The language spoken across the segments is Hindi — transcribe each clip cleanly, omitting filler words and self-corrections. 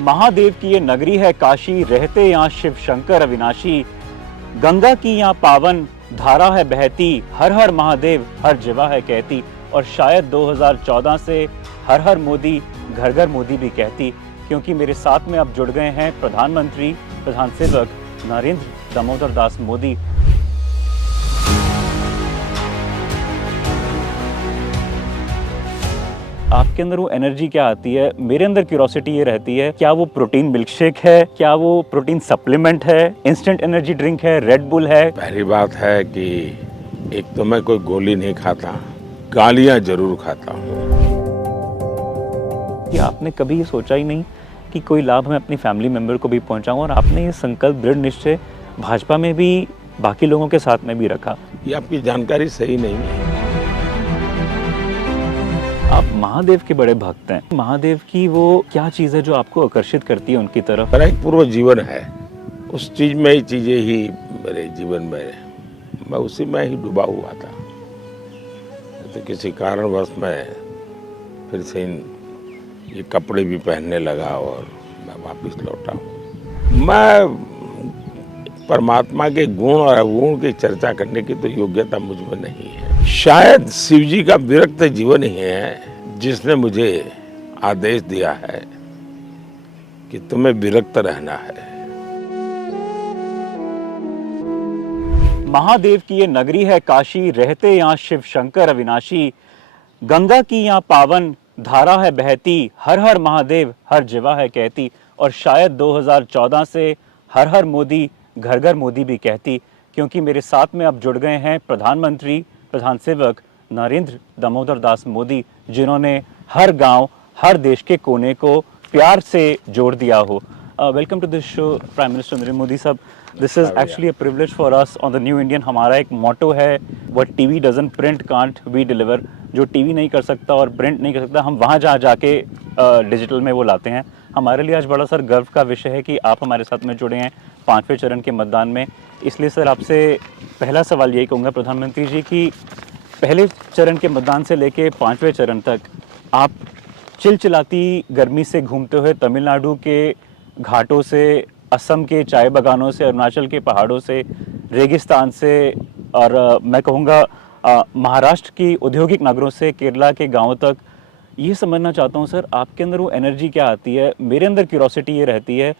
महादेव की ये नगरी है काशी, रहते यहाँ शिव शंकर अविनाशी। गंगा की यहाँ पावन धारा है बहती, हर हर महादेव हर जगह है कहती। और शायद 2014 से हर हर मोदी घर घर मोदी भी कहती, क्योंकि मेरे साथ में अब जुड़ गए हैं प्रधानमंत्री प्रधान सेवक नरेंद्र दामोदर दास मोदी। आपके अंदर वो एनर्जी क्या आती है? मेरे अंदर क्यूरोसिटी ये रहती है, क्या वो प्रोटीन मिल्कशेक है, क्या वो प्रोटीन सप्लीमेंट है, इंस्टेंट एनर्जी ड्रिंक है, रेड बुल है? पहली बात है कि एक तो मैं कोई गोली नहीं खाता, गालियां जरूर खाता हूँ। कि आपने कभी ये सोचा ही नहीं कि कोई लाभ मैं अपनी फैमिली मेंबर को भी पहुंचाऊं, और आपने ये संकल्प दृढ़ निश्चय भाजपा में भी बाकी लोगों के साथ में भी रखा। ये आपकी जानकारी सही नहीं है। आप महादेव के बड़े भक्त हैं। महादेव की वो क्या चीज़ है जो आपको आकर्षित करती है उनकी तरफ? मेरा एक पूर्व जीवन है, उस चीज में ही चीजें ही मेरे जीवन में, मैं उसी में ही डूबा हुआ था। तो किसी कारणवश मैं फिर से ये कपड़े भी पहनने लगा और मैं वापस लौटा हूँ। मैं परमात्मा के गुण और अवगुण की चर्चा करने की तो योग्यता मुझ में नहीं है। शायद शिव जी का विरक्त जीवन ही है जिसने मुझे आदेश दिया है कि तुम्हें विरक्त रहना है। महादेव की ये नगरी है काशी, रहते यहाँ शिव शंकर अविनाशी। गंगा की यहाँ पावन धारा है बहती, हर हर महादेव हर जगह है कहती। और शायद 2014 से हर हर मोदी घर घर मोदी भी कहती, क्योंकि मेरे साथ में अब जुड़ गए हैं प्रधानमंत्री प्रधान सेवक नरेंद्र दामोदर दास मोदी, जिन्होंने हर गांव हर देश के कोने को प्यार से जोड़ दिया हो। Welcome to this show prime minister Narendra Modi साहब। This is actually a privilege for us on the new Indian. हमारा एक मोटो है, what TV doesn't print can't we deliver. जो टीवी नहीं कर सकता और प्रिंट नहीं कर सकता, हम वहाँ जहाँ जाके डिजिटल में वो लाते हैं। हमारे लिए आज बड़ा सर गर्व का विषय है कि आप हमारे साथ में जुड़े हैं 5वें चरण के मतदान में। इसलिए सर आपसे पहला सवाल यही कहूँगा प्रधानमंत्री जी कि पहले चरण के मतदान से लेके 5वें चरण तक आप चिलचिलाती गर्मी से घूमते हुए तमिलनाडु के घाटों से, असम के चाय बागानों से, अरुणाचल के पहाड़ों से, रेगिस्तान से, और मैं कहूँगा महाराष्ट्र की औद्योगिक नगरों से केरला के गांवों तक, ये समझना चाहता हूँ सर आपके अंदर वो एनर्जी क्या आती है? मेरे अंदर क्यूरोसिटी ये रहती है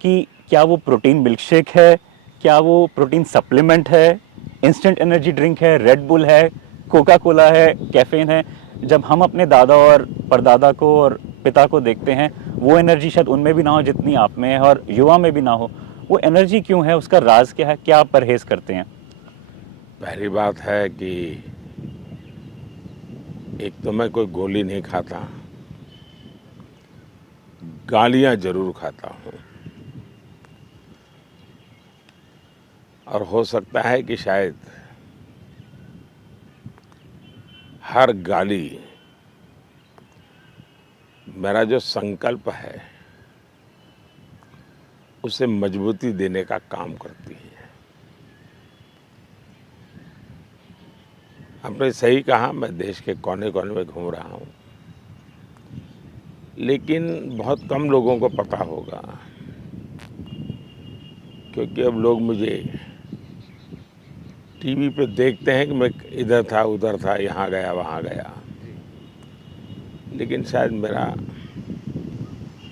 कि क्या वो प्रोटीन मिल्कशेक है, क्या वो प्रोटीन सप्लीमेंट है, इंस्टेंट एनर्जी ड्रिंक है, रेड बुल है, कोका कोला है, कैफीन है? जब हम अपने दादा और परदादा को और पिता को देखते हैं, वो एनर्जी शायद उनमें भी ना हो जितनी आप में है, और युवा में भी ना हो। वो एनर्जी क्यों है? उसका राज क्या है? क्या आप परहेज करते हैं? पहली बात है कि एक तो मैं कोई गोली नहीं खाता, गालियां जरूर खाता हूँ। और हो सकता है कि शायद हर गाली मेरा जो संकल्प है उसे मजबूती देने का काम करती है। आपने सही कहा, मैं देश के कोने कोने में घूम रहा हूँ, लेकिन बहुत कम लोगों को पता होगा, क्योंकि अब लोग मुझे टीवी पे देखते हैं कि मैं इधर था उधर था, यहाँ गया वहाँ गया। लेकिन शायद मेरा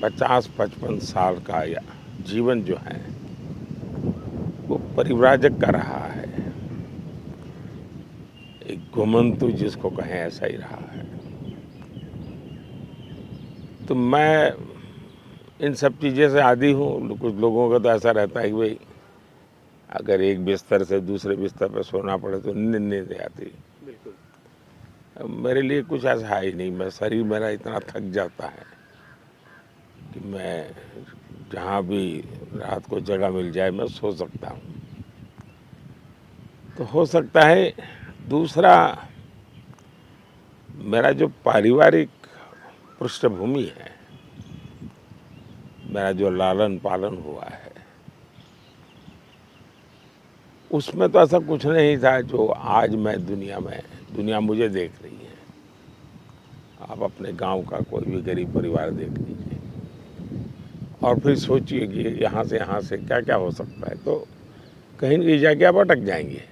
50-55 साल का या जीवन जो है वो परिव्राजक का रहा है। एक घुमंतु जिसको कहें, ऐसा ही रहा है। तो मैं इन सब चीज़ें से आदी हूँ। कुछ लोगों का तो ऐसा रहता है कि भाई अगर एक बिस्तर से दूसरे बिस्तर पर सोना पड़े तो नींद आती। बिल्कुल। मेरे लिए कुछ ऐसा है ही नहीं। मैं शरीर मेरा इतना थक जाता है कि मैं जहाँ भी रात को जगह मिल जाए मैं सो सकता हूँ। तो हो सकता है दूसरा, मेरा जो पारिवारिक पृष्ठभूमि है, मेरा जो लालन पालन हुआ है, उसमें तो ऐसा कुछ नहीं था जो आज मैं दुनिया मुझे देख रही है। आप अपने गांव का कोई भी गरीब परिवार देख लीजिए, और फिर सोचिए कि यहाँ से क्या क्या हो सकता है, तो कहीं नहीं जाके आप अटक जाएंगे।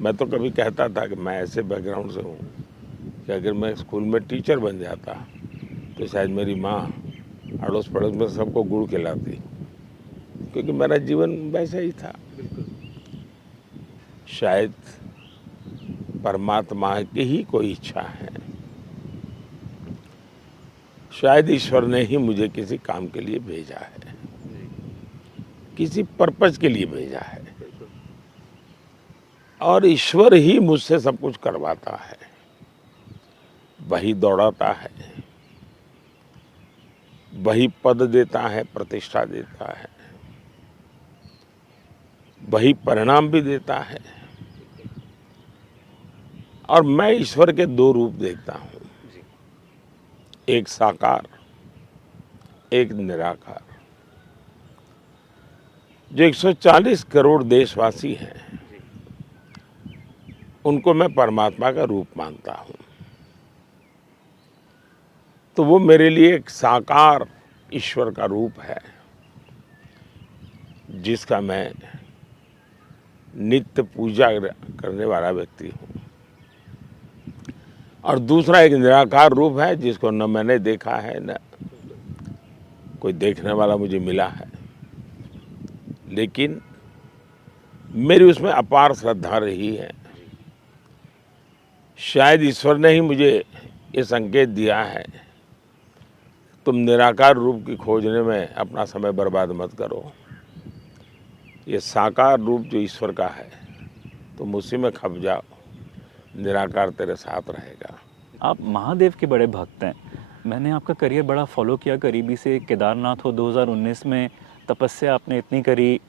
मैं तो कभी कहता था कि मैं ऐसे बैकग्राउंड से हूँ कि अगर मैं स्कूल में टीचर बन जाता तो शायद मेरी माँ अड़ोस पड़ोस में सबको गुड़ खिलाती, क्योंकि मेरा जीवन वैसा ही था। शायद परमात्मा की ही कोई इच्छा है, शायद ईश्वर ने ही मुझे किसी काम के लिए भेजा है, किसी पर्पज के लिए भेजा है, और ईश्वर ही मुझसे सब कुछ करवाता है। वही दौड़ाता है, वही पद देता है, प्रतिष्ठा देता है, वही परिणाम भी देता है। और मैं ईश्वर के दो रूप देखता हूँ, एक साकार, एक निराकार। जो 140 करोड़ देशवासी हैं, उनको मैं परमात्मा का रूप मानता हूँ। तो वो मेरे लिए एक साकार ईश्वर का रूप है, जिसका मैं नित्य पूजा करने वाला व्यक्ति हूँ। और दूसरा एक निराकार रूप है, जिसको न मैंने देखा है, न कोई देखने वाला मुझे मिला है, लेकिन मेरी उसमें अपार श्रद्धा रही है। शायद ईश्वर ने ही मुझे ये संकेत दिया है, तुम निराकार रूप की खोजने में अपना समय बर्बाद मत करो, ये साकार रूप जो ईश्वर का है तुम उसी में खप जाओ, निराकार तेरे साथ रहेगा। आप महादेव के बड़े भक्त हैं। मैंने आपका करियर बड़ा फॉलो किया करीबी से। केदारनाथ हो 2019 में तपस्या आपने इतनी करी,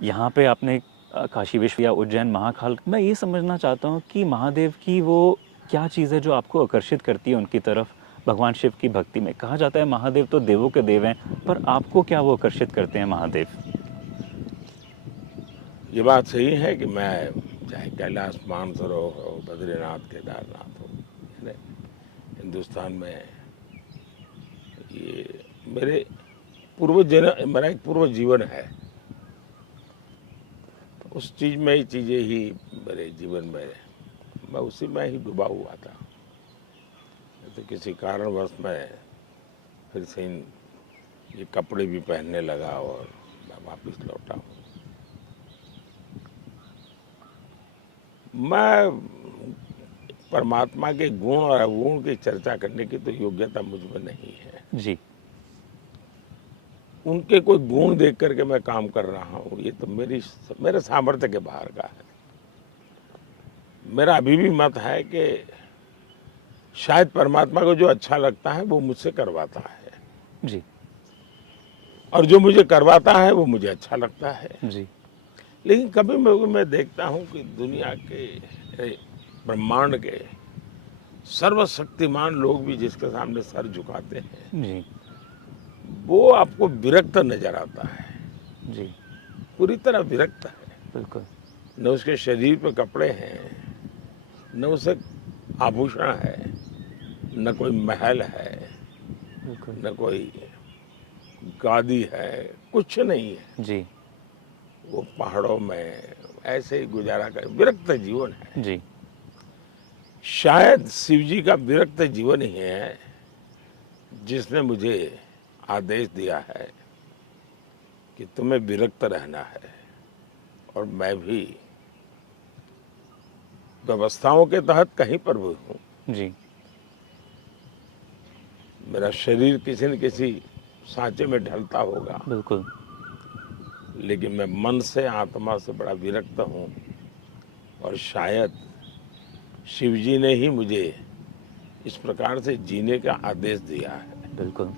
यहाँ पे आपने काशी विश्व या उज्जैन महाकाल। मैं ये समझना चाहता हूँ कि महादेव की वो क्या चीज़ है जो आपको आकर्षित करती है उनकी तरफ, भगवान शिव की भक्ति में। कहा जाता है महादेव तो देवों के देव हैं, पर आपको क्या वो आकर्षित करते हैं महादेव? ये बात सही है कि मैं चाहे कैलाश मानसरोवर हो, बद्रीनाथ, केदारनाथ हो, यानी हिंदुस्तान में ये मेरे मेरा एक पूर्व जीवन है। उस चीज़ में ही चीज़ें ही मेरे जीवन में, मैं उसी में ही डूबा हुआ था। तो किसी कारणवश मैं फिर से ये कपड़े भी पहनने लगा और मैं वापस लौटा हूँ। मैं परमात्मा के गुण और अवगुण की चर्चा करने की तो योग्यता मुझ में नहीं है जी। उनके कोई गुण देख करके मैं काम कर रहा हूँ, ये तो मेरे सामर्थ्य के बाहर का है। मेरा अभी भी मत है कि शायद परमात्मा को जो अच्छा लगता है वो मुझसे करवाता है जी। और जो मुझे करवाता है वो मुझे अच्छा लगता है जी। लेकिन कभी मैं देखता हूँ कि दुनिया के, ब्रह्मांड के सर्वशक्तिमान लोग भी जिसके सामने सर झुकाते हैं जी। वो आपको विरक्त नजर आता है। जी। पूरी तरह विरक्त है। बिल्कुल। न उसके शरीर पे कपड़े हैं, न उसे आभूषण है, न कोई महल है, बिल्कुल। न कोई गादी है, कुछ नहीं है। जी। वो पहाड़ों में ऐसे ही गुजारा कर, विरक्त जीवन है। जी। शायद शिव जी का विरक्त जीवन ही है जिसने मुझे आदेश दिया है कि तुम्हें विरक्त रहना है, और मैं भी व्यवस्थाओं के तहत कहीं पर भी हूँ। जी। मेरा शरीर किसी न किसी सांचे में ढलता होगा, बिल्कुल। लेकिन मैं मन से, आत्मा से बड़ा विरक्त हूँ, और शायद शिव जी ने ही मुझे इस प्रकार से जीने का आदेश दिया है। बिल्कुल।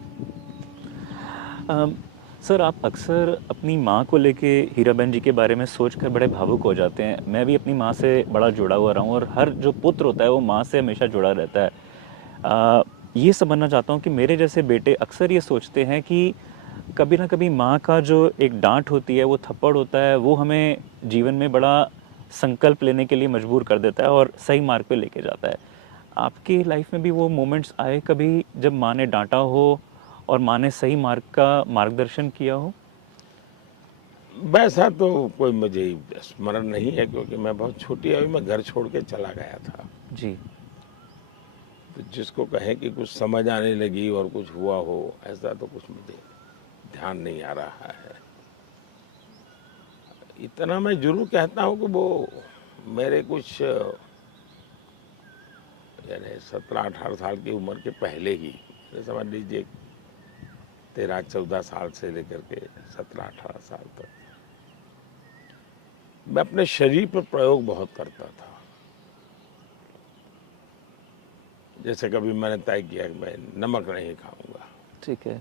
सर, आप अक्सर अपनी माँ को लेके हीराबेन जी के बारे में सोचकर बड़े भावुक हो जाते हैं। मैं भी अपनी माँ से बड़ा जुड़ा हुआ रहा हूँ, और हर जो पुत्र होता है वो माँ से हमेशा जुड़ा रहता है। ये समझना चाहता हूँ कि मेरे जैसे बेटे अक्सर ये सोचते हैं कि कभी ना कभी माँ का जो एक डांट होती है, वो थप्पड़ होता है, वो हमें जीवन में बड़ा संकल्प लेने के लिए मजबूर कर देता है और सही मार्ग पे लेके जाता है। आपकी लाइफ में भी वो मोमेंट्स आए कभी जब माँ ने डांटा हो और माँ ने सही मार्ग का मार्गदर्शन किया हो? वैसा तो कोई मुझे स्मरण नहीं है, क्योंकि मैं बहुत छोटी आयु में घर छोड़ के चला गया था। जी। तो जिसको कहें कि कुछ समझ आने लगी और कुछ हुआ हो, ऐसा तो कुछ मुझे ध्यान नहीं आ रहा है। इतना मैं जरूर कहता हूँ कि वो मेरे कुछ यानी 17-18 साल की उम्र के पहले ही, समझ लीजिए 13-14 साल से लेकर के 17-18 साल तक मैं अपने शरीर पर प्रयोग बहुत करता था। जैसे कभी मैंने तय किया कि मैं नमक नहीं खाऊंगा, ठीक है।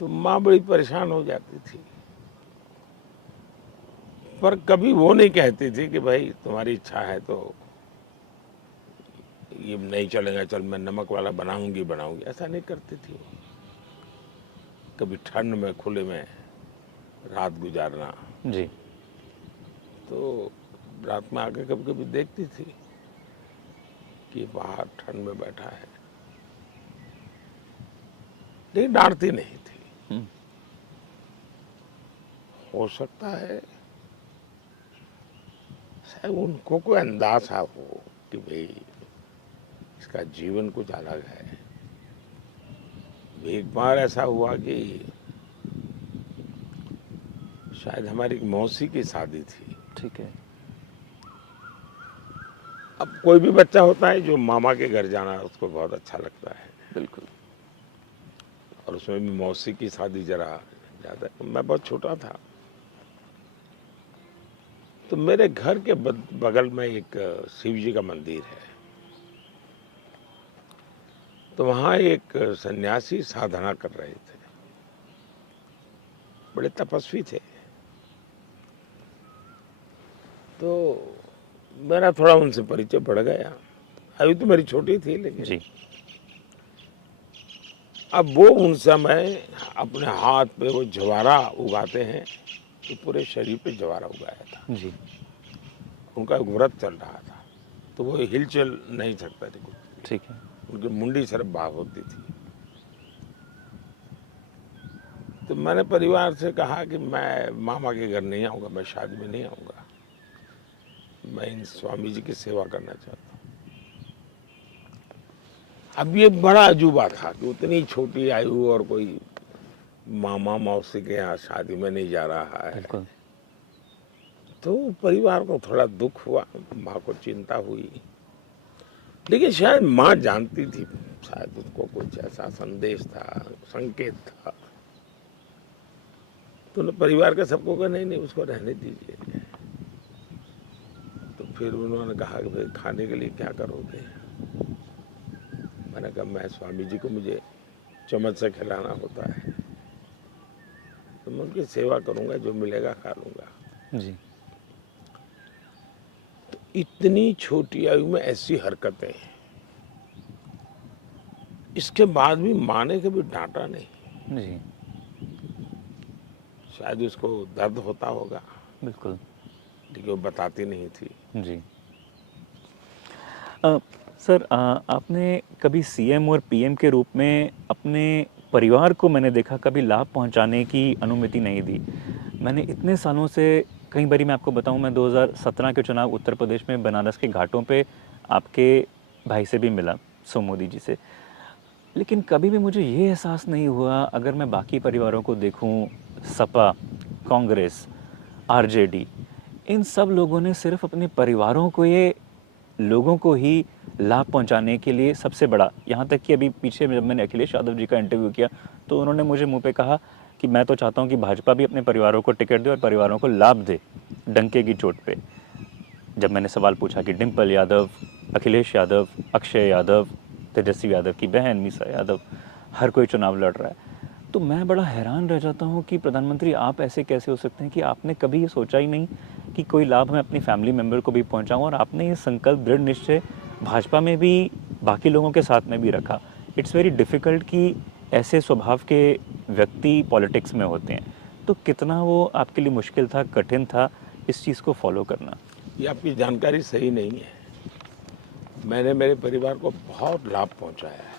तो माँ बड़ी परेशान हो जाती थी, पर कभी वो नहीं कहती थी कि भाई तुम्हारी इच्छा है तो ये नहीं चलेगा, चल मैं नमक वाला बनाऊंगी। ऐसा नहीं करती थी वो। कभी ठंड में खुले में रात गुजारना, जी। तो रात में आके कभी कभी देखती थी कि बाहर ठंड में बैठा है, लेकिन डांटती नहीं थी। हम्म। हो सकता है शायद उनको कोई अंदाजा हो कि भाई इसका जीवन कुछ अलग है। एक बार ऐसा हुआ कि शायद हमारी एक मौसी की शादी थी। ठीक है। अब कोई भी बच्चा होता है जो मामा के घर जाना उसको बहुत अच्छा लगता है, बिल्कुल। और उसमें भी मौसी की शादी जरा ज़्यादा। मैं बहुत छोटा था, तो मेरे घर के बगल में एक शिव जी का मंदिर है। तो वहाँ एक सन्यासी साधना कर रहे थे, बड़े तपस्वी थे। तो मेरा थोड़ा उनसे परिचय बढ़ गया। अभी तो मेरी छोटी थी, लेकिन जी। अब वो उन समय अपने हाथ पे वो जवारा उगाते हैं, तो पूरे शरीर पे जवारा उगाया था। जी। उनका एक व्रत चल रहा था, तो वो हिलचल नहीं सकता थे कुछ। ठीक है। उनकी मुंडी सिर्फ बाहर होती थी। तो मैंने परिवार से कहा कि मैं मामा के घर नहीं आऊँगा, मैं शादी में नहीं आऊँगा, मैं इन स्वामी जी की सेवा करना चाहता हूँ। अब ये बड़ा अजूबा था कि उतनी छोटी आयु और कोई मामा मौसी के यहाँ शादी में नहीं जा रहा है। बिल्कुल। तो परिवार को थोड़ा दुख हुआ, माँ को चिंता हुई, लेकिन शायद माँ जानती थी, शायद उसको कुछ ऐसा संदेश था, संकेत था। तो उन्होंने परिवार के सबको कहा नहीं नहीं उसको रहने दीजिए। तो फिर उन्होंने कहा कि भाई खाने के लिए क्या करोगे? मैंने कहा मैं स्वामी जी को मुझे चम्मच से खिलाना होता है, तो मैं उनकी सेवा करूंगा, जो मिलेगा खा लूंगा। जी। तो इतनी छोटी आयु में ऐसी हरकतें, इसके बाद भी माँ ने कभी डांटा नहीं। जी। शायद उसको दर्द होता होगा, बिल्कुल। लेकिन वो बताती नहीं थी। जी। सर, आपने कभी सीएम और पीएम के रूप में अपने परिवार को, मैंने देखा, कभी लाभ पहुंचाने की अनुमति नहीं दी। मैंने इतने सालों से, कई बारी मैं आपको बताऊं, मैं 2017 के चुनाव उत्तर प्रदेश में बनारस के घाटों पे आपके भाई से भी मिला, मोदी जी से, लेकिन कभी भी मुझे ये एहसास नहीं हुआ, अगर मैं बाकी परिवारों को देखूं, सपा, कांग्रेस, आरजेडी, इन सब लोगों ने सिर्फ अपने परिवारों को, ये लोगों को ही लाभ पहुंचाने के लिए सबसे बड़ा, यहाँ तक कि अभी पीछे जब मैंने अखिलेश यादव जी का इंटरव्यू किया तो उन्होंने मुझे मुंह पे कहा कि मैं तो चाहता हूँ कि भाजपा भी अपने परिवारों को टिकट दे और परिवारों को लाभ दे, डंके की चोट पे। जब मैंने सवाल पूछा कि डिम्पल यादव, अखिलेश यादव, अक्षय यादव, तेजस्वी यादव की बहन मीसा यादव, हर कोई चुनाव लड़ रहा है, तो मैं बड़ा हैरान रह जाता हूँ कि प्रधानमंत्री आप ऐसे कैसे हो सकते हैं कि आपने कभी ये सोचा ही नहीं कि कोई लाभ मैं अपनी फैमिली मेम्बर को भी पहुँचाऊँ, और आपने ये संकल्प, दृढ़ निश्चय भाजपा में भी, बाकी लोगों के साथ में भी रखा। इट्स वेरी डिफ़िकल्ट कि ऐसे स्वभाव के व्यक्ति पॉलिटिक्स में होते हैं, तो कितना वो आपके लिए मुश्किल था, कठिन था इस चीज़ को फॉलो करना? ये आपकी जानकारी सही नहीं है। मैंने मेरे परिवार को बहुत लाभ पहुंचाया है,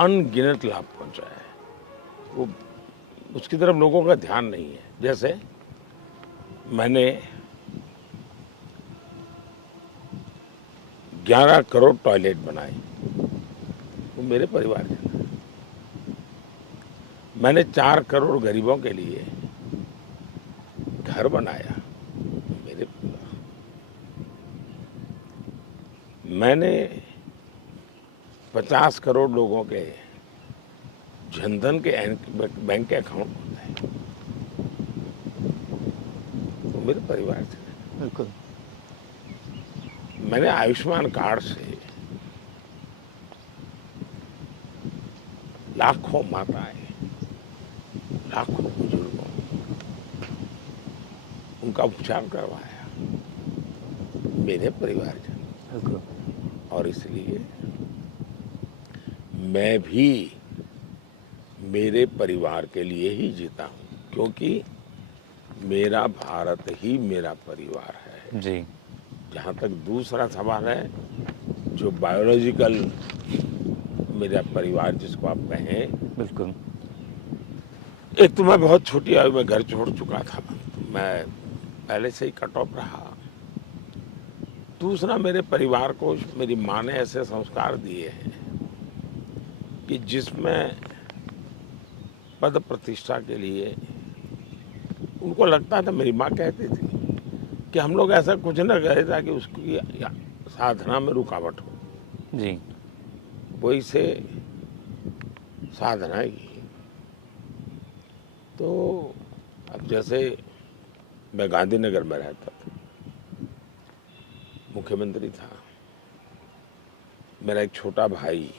अनगिनत लाभ पहुंचा है, वो उसकी तरफ लोगों का ध्यान नहीं है। जैसे मैंने 11 करोड़ टॉयलेट बनाए, वो मेरे परिवार के। मैंने 4 करोड़ गरीबों के लिए घर बनाया, मेरे परिवार। मैंने 50 करोड़ लोगों के जनधन के बैंक के अकाउंट बनाए, वो मेरे परिवार से। बिल्कुल। मैंने आयुष्मान कार्ड से लाखों माताएं, लाखों बुजुर्गों उनका उपचार करवाया, मेरे परिवारजन। बिल्कुल। और इसलिए मैं भी मेरे परिवार के लिए ही जीता हूँ, क्योंकि मेरा भारत ही मेरा परिवार है। जी। जहाँ तक दूसरा सवाल है, जो बायोलॉजिकल मेरा परिवार जिसको आप कहें, बिल्कुल। एक तो मैं बहुत छोटी आयु में घर छोड़ चुका था, मैं पहले से ही कट ऑफ रहा। दूसरा, मेरे परिवार को मेरी माँ ने ऐसे संस्कार दिए हैं कि जिसमें पद प्रतिष्ठा के लिए उनको लगता था, मेरी माँ कहती थी कि हम लोग ऐसा कुछ न करें ताकि उसकी साधना में रुकावट हो। जी। वही से साधना की। तो अब जैसे मैं गांधीनगर में रहता था, मुख्यमंत्री था, मेरा एक छोटा भाई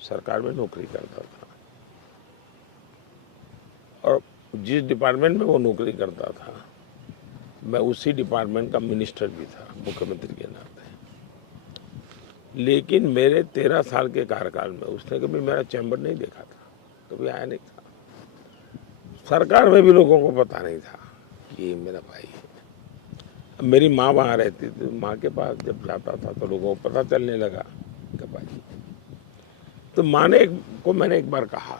सरकार में नौकरी करता था, और जिस डिपार्टमेंट में वो नौकरी करता था, मैं उसी डिपार्टमेंट का मिनिस्टर भी था मुख्यमंत्री के नाते। लेकिन मेरे 13 साल के कार्यकाल में उसने कभी मेरा चैम्बर नहीं देखा था, कभी आया नहीं था। सरकार में भी लोगों को पता नहीं था कि ये मेरा भाई है। अब मेरी माँ वहाँ रहती थी, माँ के पास जब जाता था तो लोगों को पता चलने लगा कि भाई। तो माँ ने मैंने एक बार कहा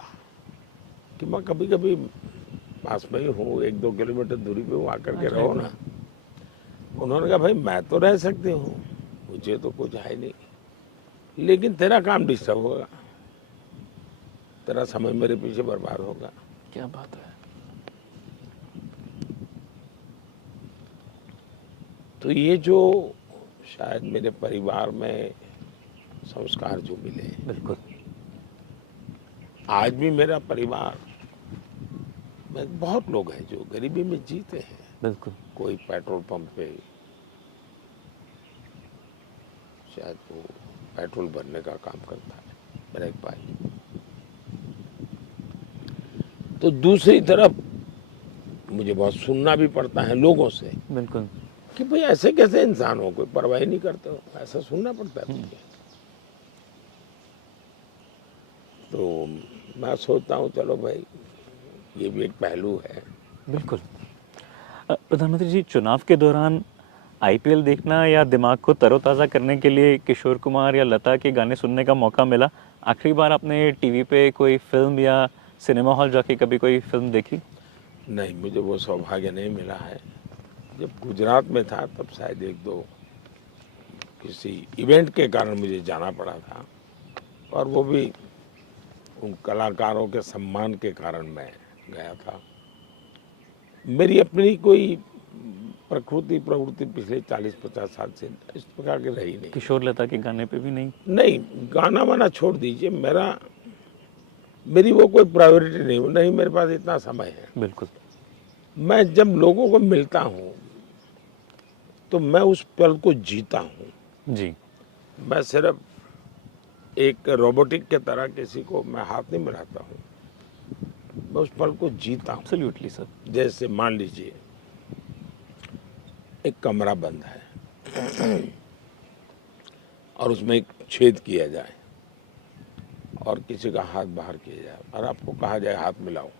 कि माँ कभी कभी पास में ही हूँ, 1-2 किलोमीटर दूरी पे हूँ, आकर के रहो ना। उन्होंने कहा भाई मैं तो रह सकती हूँ, मुझे तो कुछ है नहीं, लेकिन तेरा काम डिस्टर्ब होगा, तेरा समय मेरे पीछे बर्बाद होगा। क्या बात है। तो ये जो शायद मेरे परिवार में संस्कार जो मिले, बिल्कुल। आज भी मेरा परिवार में बहुत लोग हैं जो गरीबी में जीते हैं। बिल्कुल। कोई पेट्रोल पंप पे शायद वो पेट्रोल भरने का काम करता है, मेरा एक भाई। तो दूसरी तरफ मुझे बहुत सुनना भी पड़ता है लोगों से बिल्कुल। कि भाई ऐसे कैसे इंसान हो, कोई परवाह नहीं करते हो, ऐसा सुनना पड़ता है मुझे। तो मैं सोचता हूँ चलो भाई ये भी एक पहलू है। बिल्कुल। प्रधानमंत्री जी, चुनाव के दौरान आईपीएल देखना या दिमाग को तरोताज़ा करने के लिए किशोर कुमार या लता के गाने सुनने का मौका मिला? आखिरी बार आपने टीवी पे कोई फिल्म या सिनेमा हॉल जाके कभी कोई फिल्म देखी? नहीं, मुझे वो सौभाग्य नहीं मिला है। जब गुजरात में था तब शायद 1-2 किसी इवेंट के कारण मुझे जाना पड़ा था, और वो भी उन कलाकारों के सम्मान के कारण मैं गया था। मेरी अपनी कोई प्रवृत्ति पिछले 40-50 साल से इस प्रकार की रही नहीं। किशोर लता के गाने पे भी नहीं? नहीं, गाना वाना छोड़ दीजिए, मेरी वो कोई प्रायोरिटी नहीं, मेरे पास इतना समय है। बिल्कुल। मैं जब लोगों को मिलता हूँ तो मैं उस पल को जीता हूँ। जी। मैं सिर्फ एक रोबोटिक के तरह किसी को मैं हाथ नहीं मिलाता हूँ, मैं उस पल को जीता हूँ। Absolutely sir. जैसे मान लीजिए एक कमरा बंद है और उसमें एक छेद किया जाए और किसी का हाथ बाहर किया जाए और आपको कहा जाए हाथ मिलाओ,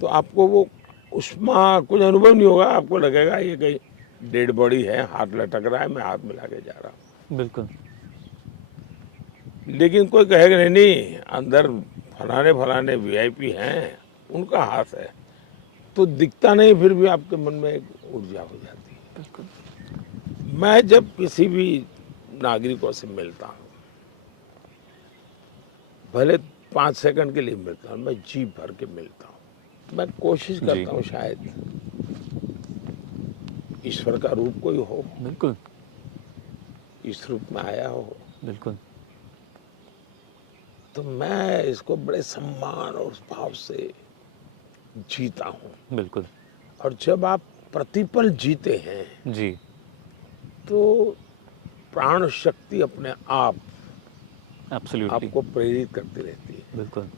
तो आपको वो उसमें कुछ अनुभव नहीं होगा। आपको लगेगा ये कहीं डेड बॉडी है, हाथ लटक रहा है, मैं हाथ मिला के जा रहा हूँ। बिल्कुल। लेकिन कोई कहेगा नहीं नहीं अंदर फलाने फलाने वीआईपी हैं, उनका हाथ है, तो दिखता नहीं, फिर भी आपके मन में एक ऊर्जा हो जाती है। बिल्कुल। मैं जब किसी भी नागरिकों से मिलता हूँ, भले 5 सेकंड के लिए मिलता हूँ, मैं जी भर के मिलता हूँ। मैं कोशिश जी। करता हूँ शायद ईश्वर का रूप कोई हो, बिल्कुल। इस रूप में आया हो, बिल्कुल। तो मैं इसको बड़े सम्मान और भाव से जीता हूँ। बिल्कुल। और जब आप प्रतिपल जीते हैं जी। तो प्राण शक्ति अपने आप एब्सोल्युटली। आपको प्रेरित करती रहती है। बिल्कुल।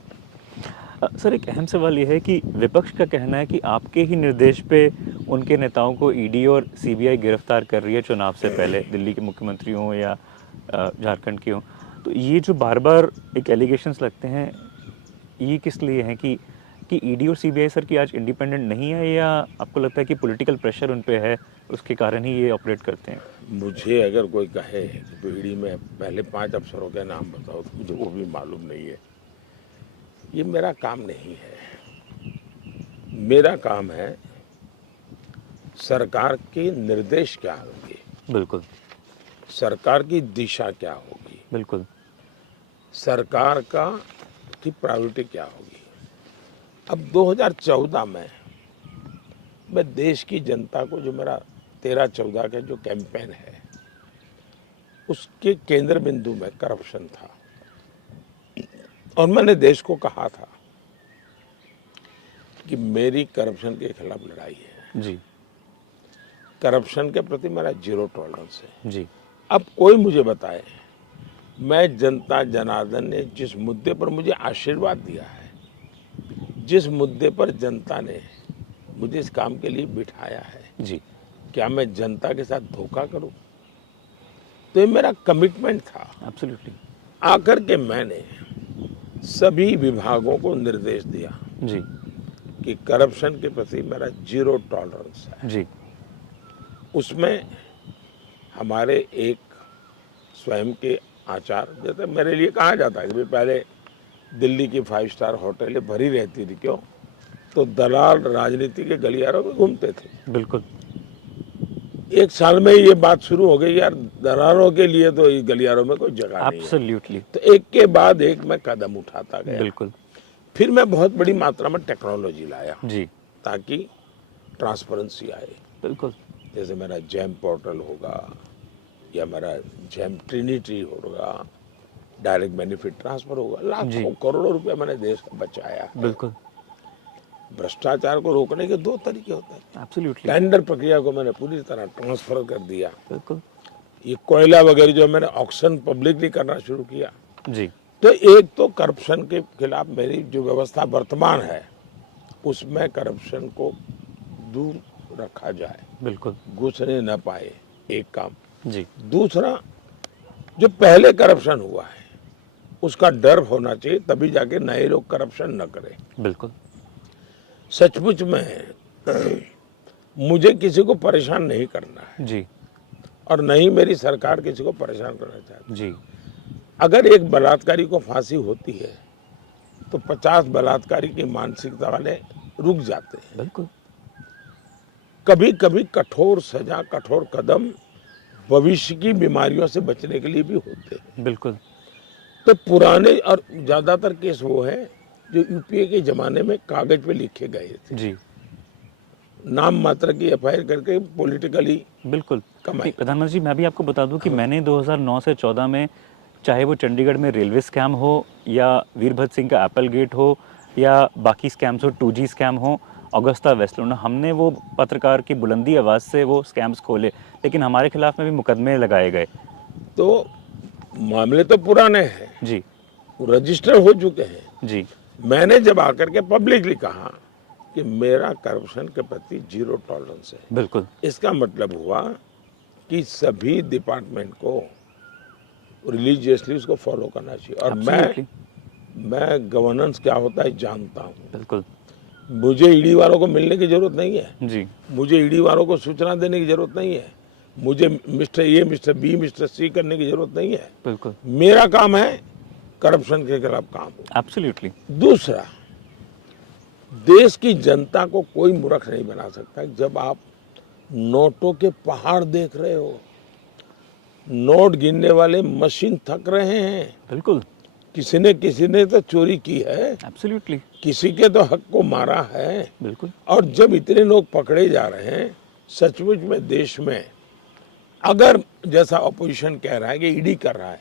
सर, एक अहम सवाल ये है कि विपक्ष का कहना है कि आपके ही निर्देश पे उनके नेताओं को ईडी और सीबीआई गिरफ्तार कर रही है चुनाव से पहले, दिल्ली के मुख्यमंत्री हों या झारखंड के हों। तो ये जो बार-बार एक एलिगेशंस लगते हैं, ये किस लिए हैं कि ईडी और सीबीआई सर की आज इंडिपेंडेंट नहीं है, या आपको लगता है कि पॉलिटिकल प्रेशर उन पे है, उसके कारण ही ये ऑपरेट करते हैं? मुझे अगर कोई कहे कि पीढ़ी में पहले 5 अफसरों के नाम बताओ, तो मुझे वो भी मालूम नहीं है। ये मेरा काम नहीं है। मेरा काम है सरकार के निर्देश क्या होंगे, बिल्कुल। सरकार की दिशा क्या होगी, बिल्कुल। सरकार की प्रायोरिटी क्या होगी। अब 2014 में मैं देश की जनता को, जो मेरा 13-14 का जो कैंपेन है, उसके केंद्र बिंदु में करप्शन था। और मैंने देश को कहा था कि मेरी करप्शन के खिलाफ लड़ाई है, जी। करप्शन के प्रति मेरा 0 टॉलरेंस है। जी। अब कोई मुझे बताए, मैं जनता जनार्दन ने जिस मुद्दे पर मुझे आशीर्वाद दिया है, जिस मुद्दे पर जनता ने मुझे इस काम के लिए बिठाया है, जी। क्या मैं जनता के साथ धोखा करूं? तो ये मेरा कमिटमेंट था। एब्सोल्युटली। आकर के मैंने सभी विभागों को निर्देश दिया जी। कि करप्शन के प्रति मेरा 0 टॉलरेंस है। जी। उसमें हमारे एक स्वयं के आचार, जैसे मेरे लिए कहा जाता है कि पहले दिल्ली की 5 स्टार होटलें भरी रहती थी, क्यों? तो दलाल राजनीति के गलियारों में घूमते थे। बिल्कुल। एक साल में ये बात शुरू हो गई, यार दलालों के लिए तो इस गलियारों में कोई जगह नहीं है। एब्सोल्युटली। तो एक के बाद एक मैं कदम उठाता गया। बिल्कुल। फिर मैं बहुत बड़ी मात्रा में टेक्नोलॉजी लाया जी। ताकि ट्रांसपेरेंसी आए। बिल्कुल। जैसे मेरा जैम पोर्टल होगा, या मेरा जैम ट्रिनिटी होगा, डायरेक्ट बेनिफिट ट्रांसफर होगा, जी। लाखों करोड़ों रुपया मैंने देश का बचाया है। बिल्कुल। भ्रष्टाचार को रोकने के 2 तरीके होते हैं। एब्सोल्युटली। टेंडर प्रक्रिया को मैंने पूरी तरह ट्रांसफर कर दिया। बिल्कुल। ये कोयला वगैरह जो मैंने ऑक्शन पब्लिकली करना शुरू किया। जी। तो एक तो करप्शन के खिलाफ मेरी जो व्यवस्था वर्तमान है, उसमें करप्शन को दूर रखा जाए, बिल्कुल। घुसने न पाए, एक काम। जी। दूसरा, जो पहले करप्शन हुआ है उसका डर होना चाहिए, तभी जाके नए लोग करप्शन न करें। बिल्कुल। सचमुच में मुझे किसी को परेशान नहीं करना है, जी। और नहीं मेरी सरकार किसी को परेशान करना चाहती। जी। अगर एक बलात्कारी को फांसी होती है तो 50 बलात्कारी की मानसिकता वाले रुक जाते हैं। बिल्कुल। कभी कभी कठोर सजा, कठोर कदम भविष्य की बीमारियों से बचने के लिए भी होते हैं। बिल्कुल। तो पुराने और ज्यादातर केस वो है जो यूपीए के जमाने में कागज पे लिखे गए थे, जी। नाम मात्र की एफआईआर करके पॉलिटिकली बिल्कुल। कमाई। नहीं, प्रधानमंत्री जी, मैं भी आपको बता दूं कि मैंने 2009 से 14 में, चाहे वो चंडीगढ़ में रेलवे स्कैम हो, या वीरभद्र सिंह का एप्पल गेट हो, या बाकी स्कैम्स हो, 2G स्कैम हो, ऑगस्टा वेस्टलैंड, हमने वो पत्रकार की बुलंदी आवाज़ से वो स्कैम्स खोले, लेकिन हमारे खिलाफ में भी मुकदमे लगाए गए। तो मामले तो पुराने हैं, जी। रजिस्टर हो चुके हैं। जी। मैंने जब आकर के पब्लिकली कहा कि मेरा करप्शन के प्रति 0 टॉलरेंस है, बिल्कुल। इसका मतलब हुआ कि सभी डिपार्टमेंट को रिलीजियसली उसको फॉलो करना चाहिए। और Absolutely. मैं गवर्नेंस क्या होता है जानता हूँ। बिल्कुल। मुझे ईडी वालों को मिलने की जरूरत नहीं है, जी। मुझे ईडी वालों को सूचना देने की जरूरत नहीं है, मुझे mister A, mister B, mister C करने की जरूरत नहीं है। बिल्कुल। मेरा काम है करप्शन के खिलाफ काम हो। एब्सोल्युटली। दूसरा, देश की जनता को कोई मूर्ख नहीं बना सकता। जब आप नोटों के पहाड़ देख रहे हो, नोट गिनने वाले मशीन थक रहे हैं, बिल्कुल। किसी ने तो चोरी की है, एब्सोल्युटली। किसी के तो हक को मारा है। बिल्कुल। और जब इतने लोग पकड़े जा रहे हैं, सचमुच में देश में अगर जैसा ऑपोजिशन कह रहा है कि ईडी कर रहा है,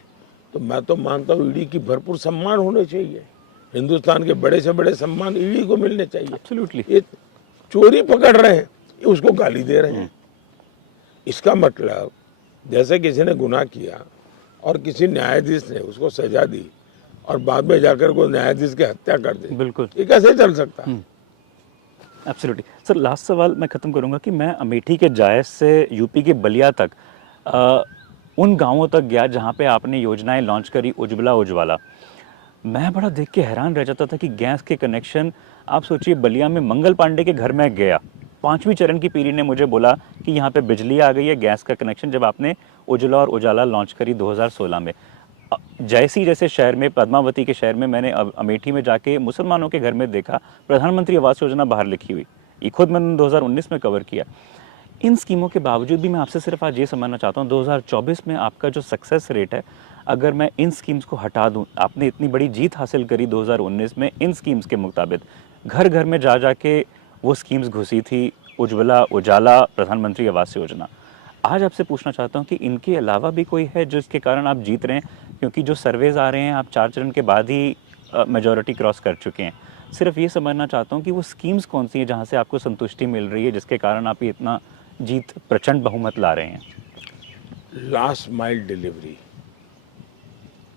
तो मैं तो मानता हूँ ईडी की भरपूर सम्मान होने चाहिए। हिंदुस्तान के बड़े से बड़े सम्मान ईडी को मिलने चाहिए। एब्सोल्युटली। ये चोरी पकड़ रहे हैं, उसको गाली दे रहे हैं। इसका मतलब जैसे किसी ने गुनाह किया और किसी न्यायाधीश ने उसको सजा दी और बाद में जाकर को न्यायाधीश की हत्या कर दी, बिल्कुल। ये कैसे चल सकता है? एब्सोल्युटली। सर, लास्ट सवाल मैं ख़त्म करूंगा कि मैं अमेठी के जायस से यूपी के बलिया तक उन गांवों तक गया जहां पे आपने योजनाएं लॉन्च करी, उज्ज्वला। मैं बड़ा देख के हैरान रह जाता था कि गैस के कनेक्शन, आप सोचिए बलिया में मंगल पांडे के घर में गया, 5वीं चरण की पीढ़ी ने मुझे बोला कि यहाँ पे बिजली आ गई है, गैस का कनेक्शन, जब आपने उज्ज्वला और उजाला लॉन्च करी 2016 में। जैसी जैसे शहर में, पद्मावती के शहर में, मैंने अमेठी में जाके मुसलमानों के घर में देखा प्रधानमंत्री आवास योजना बाहर लिखी हुई। ये खुद मैंने 2019 में कवर किया। इन स्कीमों के बावजूद भी मैं आपसे सिर्फ आज ये समझना चाहता हूँ, 2024 में आपका जो सक्सेस रेट है, अगर मैं इन स्कीम्स को हटा दूं, आपने इतनी बड़ी जीत हासिल करी 2019 में इन स्कीम्स के मुताबिक, घर घर में जा के वो स्कीम्स घुसी थी, उज्ज्वला, उजाला, प्रधानमंत्री आवास योजना। आज आपसे पूछना चाहता हूँ कि इनके अलावा भी कोई है जिसके कारण आप जीत रहे हैं? क्योंकि जो सर्वेज आ रहे हैं, आप 4 चरण के बाद ही मेजॉरिटी क्रॉस कर चुके हैं। सिर्फ ये समझना चाहता हूँ कि वो स्कीम्स कौन सी हैं जहाँ से आपको संतुष्टि मिल रही है, जिसके कारण आप ये इतना जीत, प्रचंड बहुमत ला रहे हैं? लास्ट माइल डिलीवरी,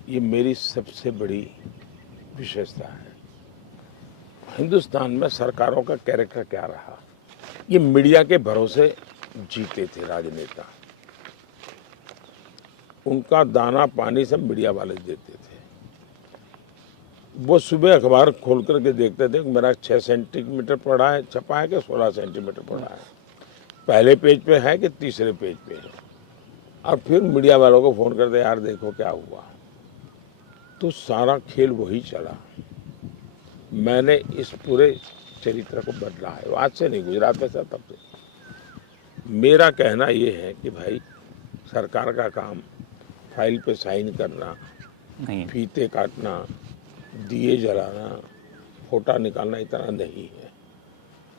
ये मेरी सबसे बड़ी विशेषता है। हिंदुस्तान में सरकारों का कैरेक्टर क्या रहा? ये मीडिया के भरोसे जीते थे राजनेता, उनका दाना पानी सब मीडिया वाले देते थे। वो सुबह अखबार खोल करके देखते थे कि मेरा 6 सेंटीमीटर पड़ा है, छपा है कि 16 सेंटीमीटर पड़ा है, पहले पेज पे है कि तीसरे पेज पे है। और फिर मीडिया वालों को फोन करते, यार देखो क्या हुआ। तो सारा खेल वही चला। मैंने इस पूरे चरित्र को बदला है, आज से नहीं, गुजरात में से तब से। मेरा कहना ये है कि भाई, सरकार का काम फाइल पे साइन करना नहीं, फीते काटना, दिए जलाना, फोटा निकालना इतना नहीं है।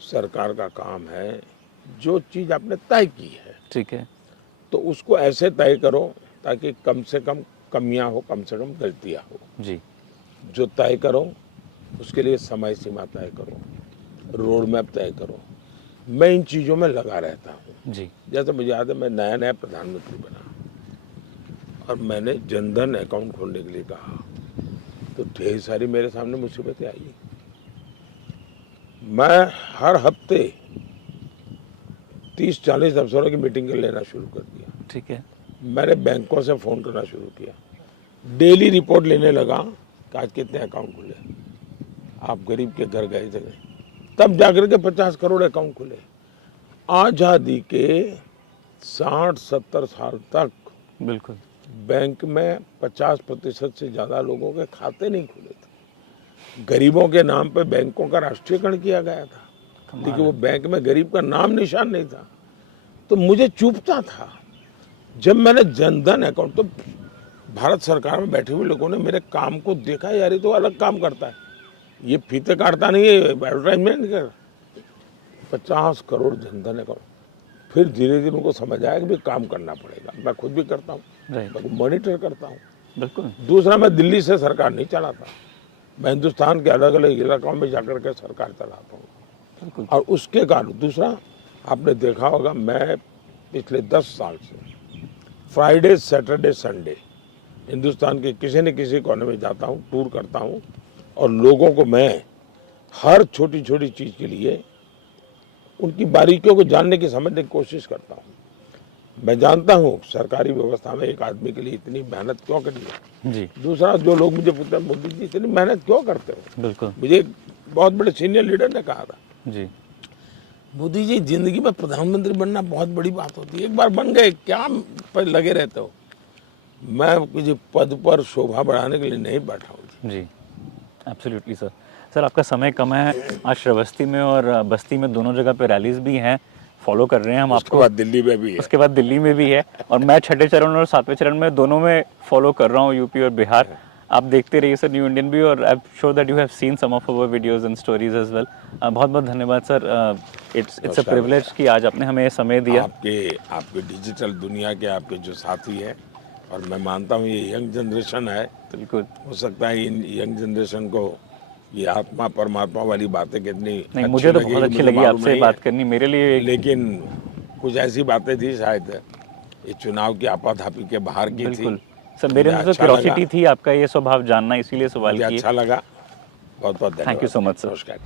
सरकार का काम है जो चीज़ आपने तय की है, ठीक है, तो उसको ऐसे तय करो ताकि कम से कम कमियां हो, कम से कम गलतियां हो। जी, जो तय करो उसके लिए समय सीमा तय करो, रोड मैप तय करो। मैं इन चीज़ों में लगा रहता हूँ। जी, जैसे मुझे याद है, मैं नया प्रधानमंत्री बना और मैंने जनधन अकाउंट खोलने के लिए कहा, तो ढेर सारी मेरे सामने मुसीबतें आई। मैं हर हफ्ते 30-40 अफसरों की मीटिंग लेना शुरू कर दिया। ठीक है, मैंने बैंकों से फ़ोन करना शुरू किया, डेली रिपोर्ट लेने लगा कि आज कितने अकाउंट खुले, आप गरीब के घर गए थे, तब जाकर के 50 करोड़ अकाउंट खुले। आज़ादी के 60-70 साल तक बिल्कुल, बैंक में 50% से ज़्यादा लोगों के खाते नहीं खुले थे। गरीबों के नाम पे बैंकों का राष्ट्रीयकरण किया गया था, लेकिन वो बैंक में गरीब का नाम निशान नहीं था। तो मुझे चुभता था। जब मैंने जनधन अकाउंट, तो भारत सरकार में बैठे हुए लोगों ने मेरे काम को देखा, यार ये तो अलग काम करता है, ये फीते काटता नहीं है, एडवर्टाइजमेंट नहीं कर। 50 करोड़ जनधन अकाउंट। फिर धीरे धीरे उनको समझ आया कि भी काम करना पड़ेगा। मैं खुद भी करता हूँ, मैं मॉनिटर करता हूँ। बिल्कुल। दूसरा, मैं दिल्ली से सरकार नहीं चलाता, मैं हिंदुस्तान के अलग अलग इलाकों में जाकर के सरकार चलाता हूँ। बिल्कुल। और उसके कारण दूसरा, आपने देखा होगा, मैं पिछले 10 साल से फ्राइडे, सैटरडे, संडे हिंदुस्तान के किसी न किसी कोने में जाता हूँ, टूर करता हूँ, और लोगों को मैं हर छोटी छोटी चीज़ के लिए उनकी बारीकियों को जानने की, समझने की कोशिश करता हूँ। मैं जानता हूँ सरकारी व्यवस्था में एक आदमी के लिए इतनी मेहनत क्यों करी है। जी, दूसरा, जो लोग मुझे पूछते हैं, मोदी जी इतनी मेहनत क्यों करते हो? बिल्कुल। मुझे एक बहुत बड़े सीनियर लीडर ने कहा था, जी, मोदी जी जिंदगी में प्रधानमंत्री बनना बहुत बड़ी बात होती है, एक बार बन गए क्या पर लगे रहते हो। मैं किसी पद पर शोभा बढ़ाने के लिए नहीं बैठा हूँ। जी, एब्सोल्युटली सर। सर आपका समय कम है, आज श्रावस्ती में और बस्ती में दोनों जगह पे रैलीज भी हैं, फॉलो कर रहे हैं हम उसके आपको। बाद दिल्ली में भी है। उसके बाद दिल्ली में भी है और मैं छठे चरण और सातवें चरण में दोनों में फॉलो कर रहा हूँ, यूपी और बिहार। आप देखते रहिए सर न्यू इंडियन भी, और I am sure that you have seen some of our videos and stories as well. बहुत बहुत धन्यवाद सर, इट्स अ नमस्कार प्रिविलेज कि आज आपने हमें ये समय दिया। आपके डिजिटल दुनिया के आपके जो साथी हैं, और मैं मानता हूँ ये यंग जनरेशन है, बिल्कुल। हो सकता है इन यंग जनरेशन को ये आत्मा परमात्मा वाली बातें कितनी नहीं, मुझे तो बहुत लगेगी, अच्छी मुझे लगी मालूम आपसे नहीं बात है। करनी, मेरे लिए लेकिन कुछ ऐसी बातें थी शायद ये चुनाव की आपाधापी के बाहर की थी। बिल्कुल सर, मेरे अंदर तो अच्छा क्यूरोसिटी लगा। थी आपका ये स्वभाव जानना, इसीलिए सवाल मुझे किए। अच्छा लगा। बहुत बहुत धन्यवाद। Thank you so much sir. नमस्कार।